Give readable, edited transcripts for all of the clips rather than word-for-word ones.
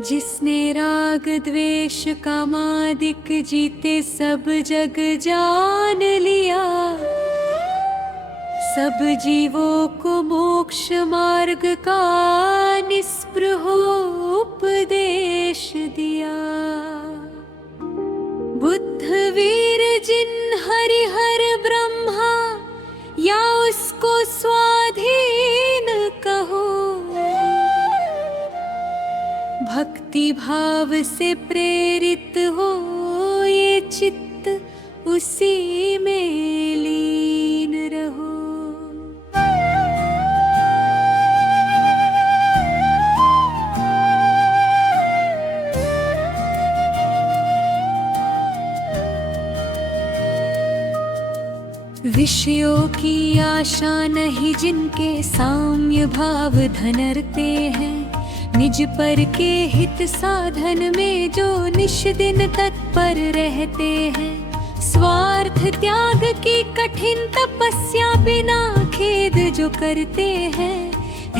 जिसने राग द्वेष कामादिक जीते सब जग जान लिया, सब जीवों को मोक्ष मार्ग का निस्पृह उपदेश दिया। बुद्ध वीर जिन हरिहर ब्रह्मा या उसको स्वाधीन कहो, भक्ति भाव से प्रेरित हो ये चित्त उसी में लीन रहो। विषयों की आशा नहीं जिनके साम्य भाव धनरते हैं, निज पर के हित साधन में जो निश दिन तत्पर रहते हैं। स्वार्थ त्याग की कठिन तपस्या बिना खेद जो करते हैं,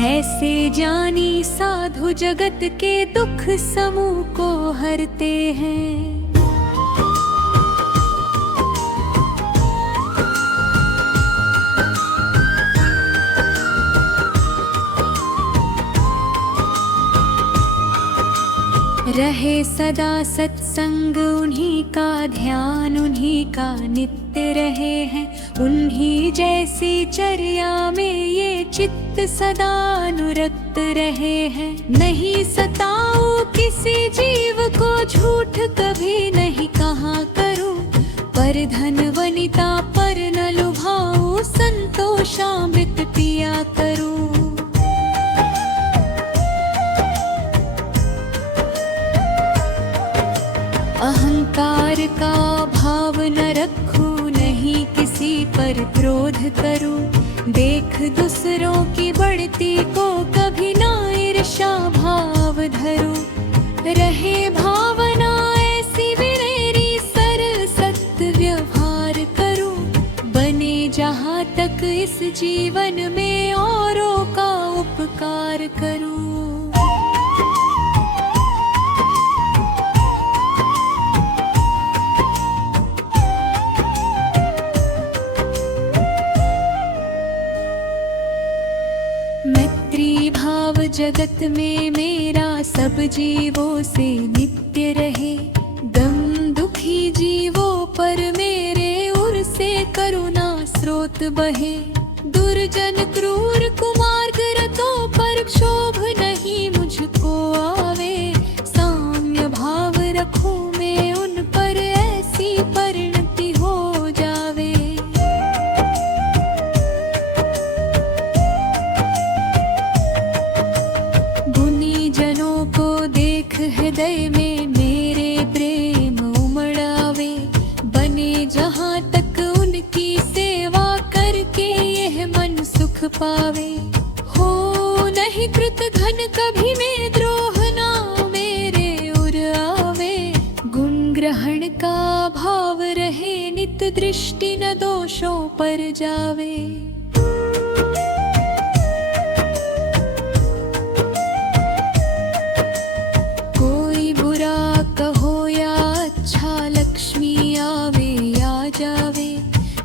ऐसे ज्ञानी साधु जगत के दुख समूह को हरते हैं। रहे सदा सत्संग उन्हीं का ध्यान, उन्हीं का नित्य रहे हैं। उन्हीं जैसी चर्या में ये चित्त सदा अनुरक्त रहे हैं। नहीं सताऊं किसी जीव को झूठ कभी नहीं कहा करूं, पर धन वनिता पर न लुभाऊं, संतोषामृत पिया करूं। अहंकार का भाव न रखूं, नहीं किसी पर क्रोध करूं। देख दूसरों की बढ़ती को कभी ना ईर्ष्या भाव धरूं। रहे भावना ऐसी विनयी सर सत्य व्यवहार करूं। बने जहाँ तक इस जीवन में औरों का उपकार करूं। मैत्री भाव जगत में मेरा सब जीवों से नित्य रहे। गम दुखी जीवों पर मेरे उर से करुणा स्रोत बहे। दुर्जन क्रूर कुमार्ग रतों पर क्षोभ नहीं मुझको आवे। साम्य भाव रखूं मैं उन पर, ऐसी परिणति हो जावे। हृदय में मेरे प्रेम उमड़ आवे। बने जहाँ तक उनकी सेवा करके यह मन सुख पावे। हो नहीं कृत घन कभी में द्रोह ना मेरे उर आवे। गुण ग्रहण का भाव रहे नित दृष्टि न दोषों पर जावे।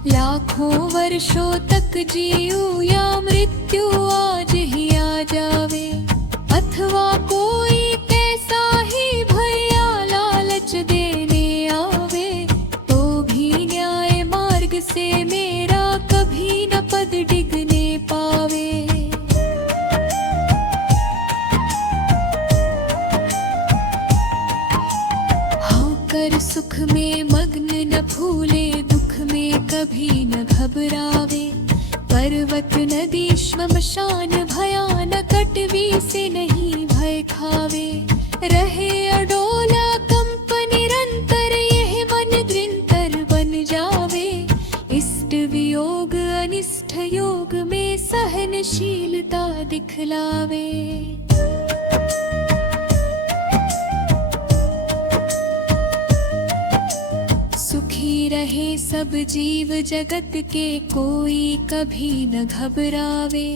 लाखों वर्षों तक जीऊं या मृत्यु आज ही आ जावे। अथवा कोई कैसा ही भैया लालच देने आवे, तो भी न्याय मार्ग से मेरा कभी न पद डिगने पावे। होकर सुख में मग्न न भूले, दुख में कभी न घबरावे। पर्वत नदी श्मशान भयानक कटवी से नहीं भय खावे। रहे अडोला कंप निरंतर, यह मन निरंतर बन जावे। इष्ट वियोग अनिष्ट योग में सहनशीलता दिखलावे। रहे सब जीव जगत के, कोई कभी न घबरावे।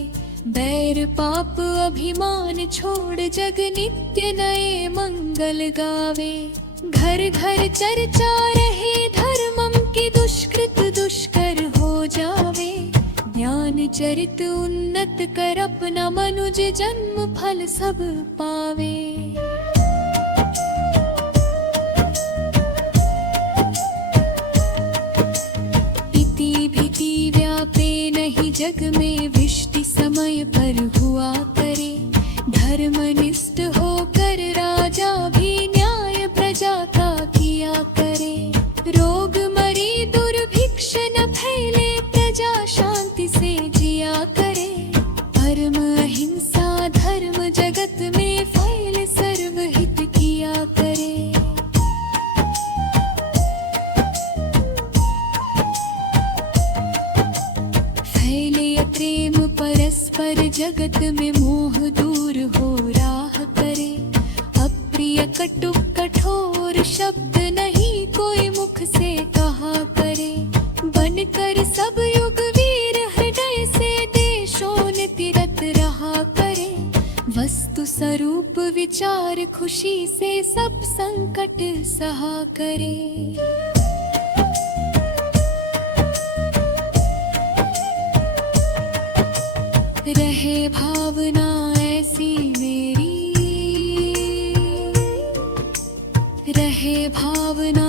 बैर पाप अभिमान छोड़ जग नित्य नए मंगल गावे। घर घर चर्चा रहे धर्मम की, दुष्कृत दुष्कर हो जावे। ज्ञान चरित उन्नत कर अपना, मनुज जन्म फल सब पावे। इति भीति व्यापे नहीं जग में, विष्टि समय पर हुआ करे। धर्मनिष्ठ होकर राजा भी न्याय प्रजा का किया करे। रोग मरी दुर्भिक्ष न फैले, प्रजा शांति से जिया करे। परम अहिंसा धर्म जगत में फैले, सर्वहित किया करे। फैले प्रेम परस्पर जगत में, मोह दूर हो राह करे। अप्रिय कटु कठोर शब्द नहीं कोई मुख से कहा करे। बनकर सब युग वीर हृदय से, देशों तीरथ रहा करे। वस्तु स्वरूप विचार खुशी से, सब संकट सहा करे। रहे भावना ऐसी मेरी, रहे भावना